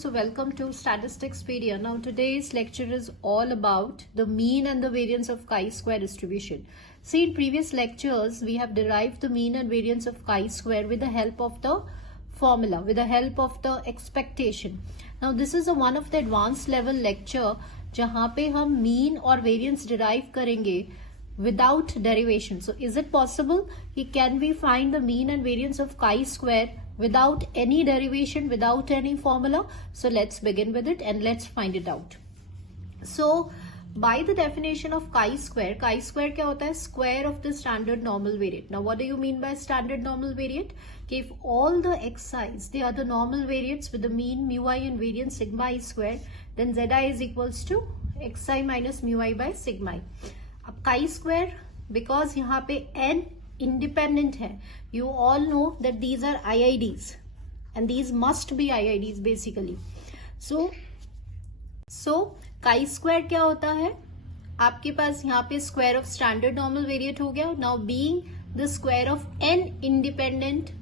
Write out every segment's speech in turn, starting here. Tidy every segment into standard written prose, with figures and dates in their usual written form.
students, so welcome to Statisticspedia. Now today's lecture is all about the mean and the variance of chi-square distribution. See, in previous lectures we have derived the mean and variance of chi-square with the help of the formula, with the help of the expectation. Now this is one of the advanced level lecture जहाँ पे हम mean और variance derive करेंगे without derivation. So is it possible? Can we find the mean and variance of chi-square without any derivation, without any formula? So let's begin with it and let's find it out. So by the definition of chi-square क्या होता है? Square of the standard normal variate. Now what do you mean by standard normal variate? If all the xi's, they are the normal variates with the mean mu I and variance sigma I square, then zi is equals to xi minus mu I by sigma I. अब chi-square, because यहाँ पे n independent है, you all know that these are IIDs and these must be IIDs basically. So chi-square क्या होता है? आपके पास यहाँ पे square of standard normal variate हो गया. Now being the square of n independent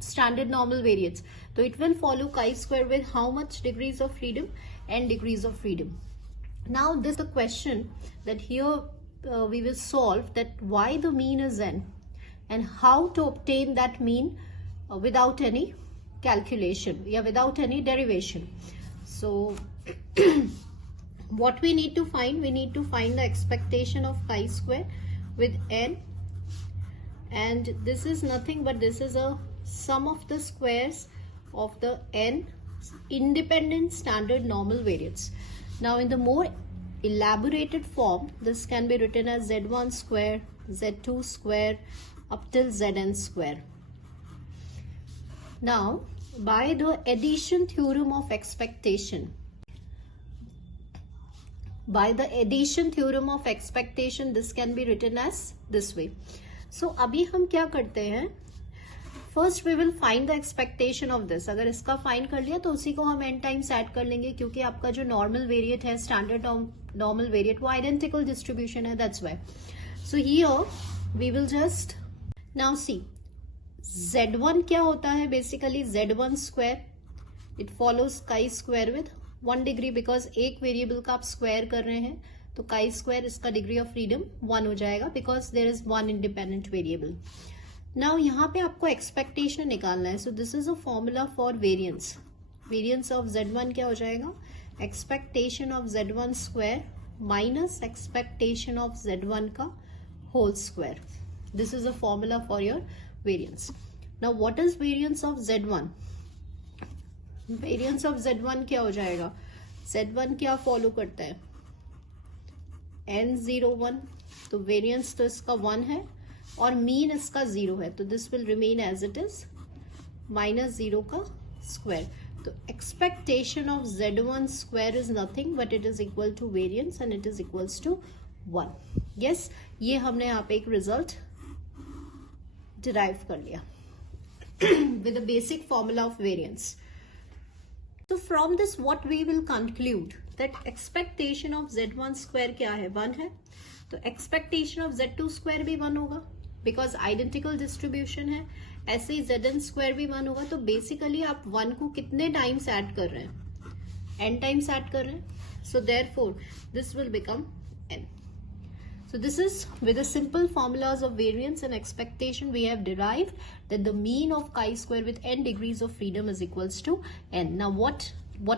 standard normal variates, so it will follow chi-square with how much degrees of freedom? N degrees of freedom. Now this is the question that here we will solve, that why the mean is n and how to obtain that mean without any calculation, without any derivation. So what we need to find? We need to find the expectation of chi-square with n, and this is nothing but this is a sum of the squares of the n independent standard normal variates. Now in the more elaborated form, this can be written as z1 square, z2 square up till zn square. Now by the addition theorem of expectation, this can be written as this way. So अभी हम क्या करते हैं? First we will find the expectation of this. अगर इसका find कर लिया तो उसी को हम n times add कर लेंगे, क्योंकि आपका जो normal variate है, standard normal variate, वो identical distribution है, that's why. So here we will just now see z1 क्या होता है? Basically z1 square, it follows chi-square with 1 degree, because एक variable का आप square कर रहे हैं तो chi-square इसका degree of freedom 1 हो जाएगा, because there is one independent variable. Now यहाँ पे आपको expectation निकालना है. So this is a formula for variance. Variance of z1 क्या हो जाएगा? Expectation of z1 square minus expectation of z1 का whole square. This is a formula for your variance. Now what is variance of z1? Variance of z1 क्या हो जाएगा? z1 क्या follow करता है? n01, तो variance तो इसका 1 है और मीन इसका 0 है, तो this will remain as it is minus 0 का स्क्वायर. तो expectation of z1 square is nothing but it is equal to variance and it is equals to 1. Yes, ये हमने यहाँ पे एक रिजल्ट डिराइव कर लिया with the basic formula of variance. So from this what we will conclude, that expectation of z1 square क्या है? 1 है. तो expectation of z2 square भी 1 होगा, because identical distribution है. ऐसे ही zn square भी 1 होगा. तो basically आप 1 को कितने times add कर रहे हैं? n times add कर रहे हैं. So therefore this will become n. So this is with the simple formulas of variance and expectation we have derived that the mean of chi-square with n degrees of freedom is equals to n. Now what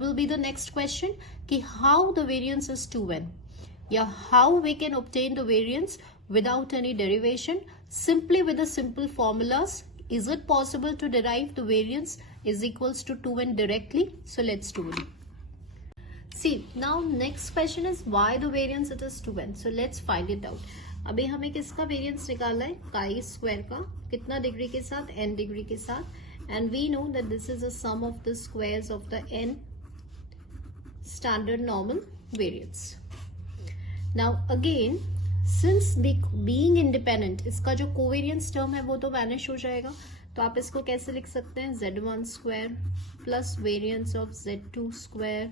will be the next question? कि how the variance is 2n? Yeah, how we can obtain the variance without any derivation? Simply with the simple formulas. Is it possible to derive the variance is equals to 2n directly? So let's do it. See, now next question is why the variance it is 2n. So let's find it out. अभी हमें किसका variance निकालना है? chi-square का. कितना degree के साथ? n degree के साथ. And we know that this is a sum of the squares of the n standard normal variates. Now again, since being independent, इसका जो covariance term है वो तो vanish हो जाएगा. तो आप इसको कैसे लिख सकते हैं? z1 square plus variance of z2 square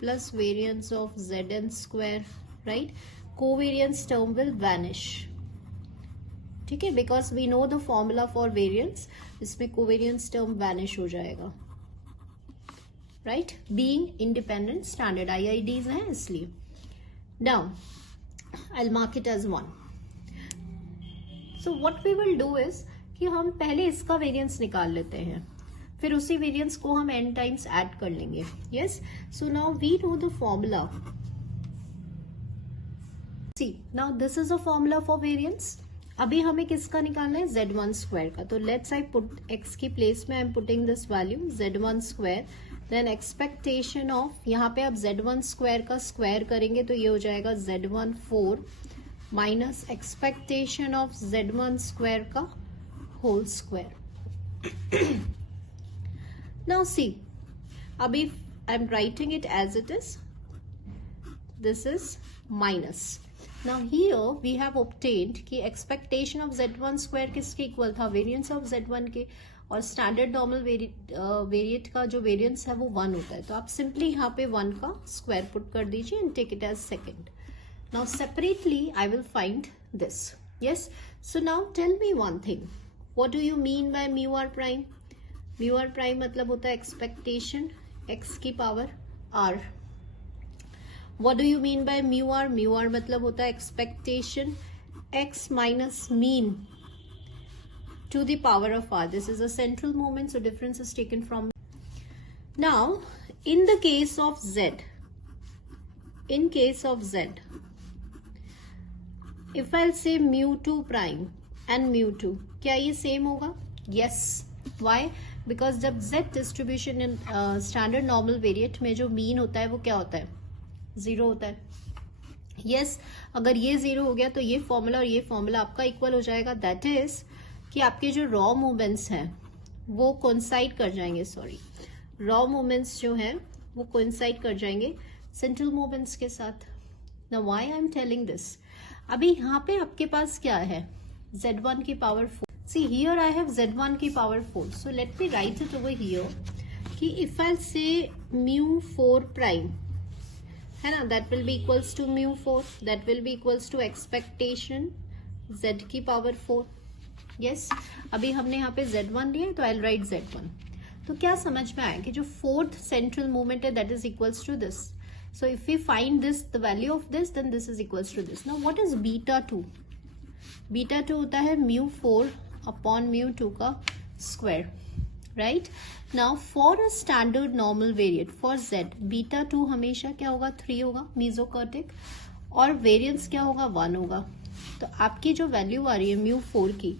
plus variance of zn square, right? Covariance term will vanish. ठीक है, because we know the formula for variance, इसमें covariance term vanish हो जाएगा. Right, being independent standard, IIDs हैं इसलिए. Now I'll mark it as 1. So what we will do is कि हम पहले इसका वेरिएंस निकाल लेते हैं, फिर उसी वेरिएंस को हम n टाइम्स ऐड कर लेंगे. Yes, so now we know the formula. See now this is a formula for variance. अभी हमें किसका निकालना है, z1 स्क्वायर का. तो लेट्स आई पुट x की प्लेस में I am putting this value z1 square. Then expectation of, यहाँ पे आप z1 स्क्वायर का स्क्वायर करेंगे तो ये हो जाएगा z1 4 minus expectation of z1 square का होल स्क्वायर. नाउ सी, अभी I am writing it as it is. This is minus. Now here we have obtained कि एक्सपेक्टेशन ऑफ z1 स्क्वायर किसके इक्वल था, वेरिएंस ऑफ z1 के, और standard normal variate का जो variance है वो 1 होता है. तो आप सिंपली यहाँ पे 1 का स्क्वायर पुट कर दीजिए and take it as second. Now separately I will find this. Yes, so now tell me one thing, what do you mean by mu R prime. Mu R prime मतलब होता है expectation x की power r. What do you mean by mu R. Mu R मतलब होता है expectation x minus mean to the power of r. This is a central moment, so difference is taken from. Now in the case of z, if I'll say mu2 prime and mu2, क्या ये same होगा? Yes. Why? Because जब z distribution in standard normal variate में जो mean होता है वो क्या होता है, 0 होता है. Yes, अगर ये 0 हो गया तो ये फॉर्मूला और ये फॉर्मूला आपका इक्वल हो जाएगा. दैट इज कि आपके जो रॉ मूवमेंट्स हैं वो कोइंसाइड कर जाएंगे. सॉरी, रॉ मूवमेंट्स जो हैं वो कोइंसाइड कर जाएंगे सेंट्रल मूवमेंट्स के साथ. Now why I am telling this, अभी यहाँ पे आपके पास क्या है, z1 की power 4. See here I have z1 की power 4. So let me write it over here कि if I say mu 4 prime है ना, that will be equals to mu 4, that will be equals to expectation z की power 4. Yes, अभी हमने यहाँ पे z1 लिया तो आई राइट z1. तो क्या समझ में आया कि जो फोर्थ सेंट्रल मूवमेंट है that is equals to this. So if you find this, the value of this, then this is equals to this. Now what is beta 2. Beta 2 होता है म्यू 4 अपॉन म्यू 2 का square. Right, now for a standard normal variate for z, beta 2 हमेशा क्या होगा, 3 होगा मीजोकर्टिक, और variance क्या होगा, 1 होगा. तो आपकी जो वैल्यू आ रही है म्यू 4 की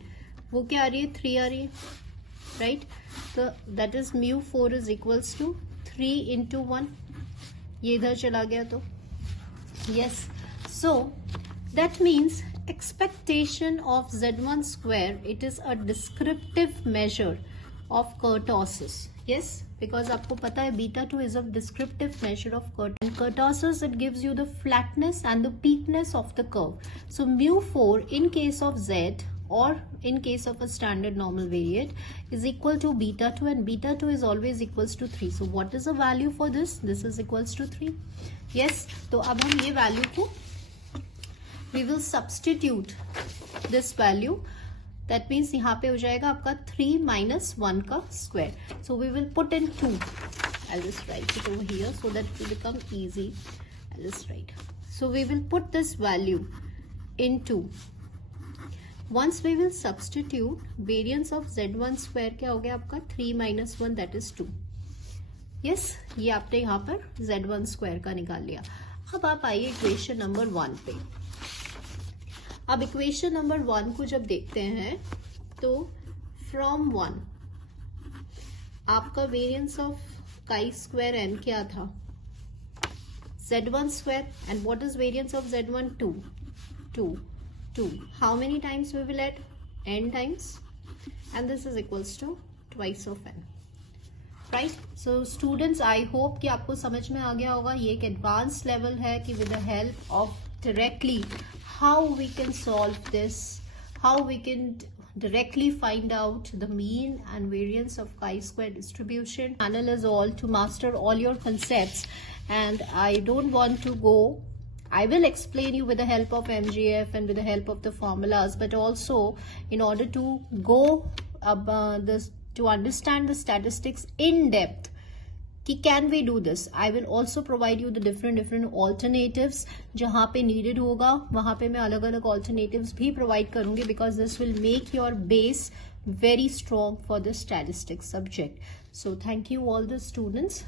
वो क्या आ रही है, 3 आ रही है. राइट, तो that is mu 4 is equals to 3 into 1. ये इधर चला गया तो yes. So that means expectation of z1 square, it is a descriptive measure of kurtosis. Yes, because आपको पता है beta 2 is a descriptive measure of kurtosis. It gives you the flatness and the peakness of the curve. So mu 4 in case of z or in case of a standard normal variate is equal to beta 2, and beta 2 is always equals to 3. So what is the value for this? This is equals to 3. Yes, तो अब हम ये value को we will substitute this value. That means यहाँ पे हो जाएगा आपका 3 minus 1 का square. So we will put in 2. I'll just write it over here so that it will become easy. I'll just write. So we will put this value in 2. Once we will substitute, variance of z1 square क्या हो गया आपका, 3 minus 1 that is 2. Yes, ये आपने यहाँ पर z1 square का निकाल लिया. अब आप आइए इक्वेशन नंबर 1 पे. अब इक्वेशन नंबर 1 को जब देखते हैं तो फ्रॉम 1 आपका variance of chi square n क्या था, z1 square, and what is variance of z1, 2. 2. How many times we will add, n times, and this is equals to twice of n. Right, so students, I hope कि आपको समझ में आ गया होगा. ये एक एडवांस लेवल है कि with the help of directly how we can solve this, how we can directly find out the mean and variance of chi-square distribution. Channel is all to master all your concepts, and I don't want to go. I will explain you with the help of MGF and with the help of the formulas, but also in order to go to understand the statistics in depth, कि can we do this. I will also provide you the different alternatives. जहाँ पे needed होगा वहाँ पे मैं अलग अलग alternatives भी प्रोवाइड करूंगी, because this will make your base very strong for the statistics subject. So thank you all the students.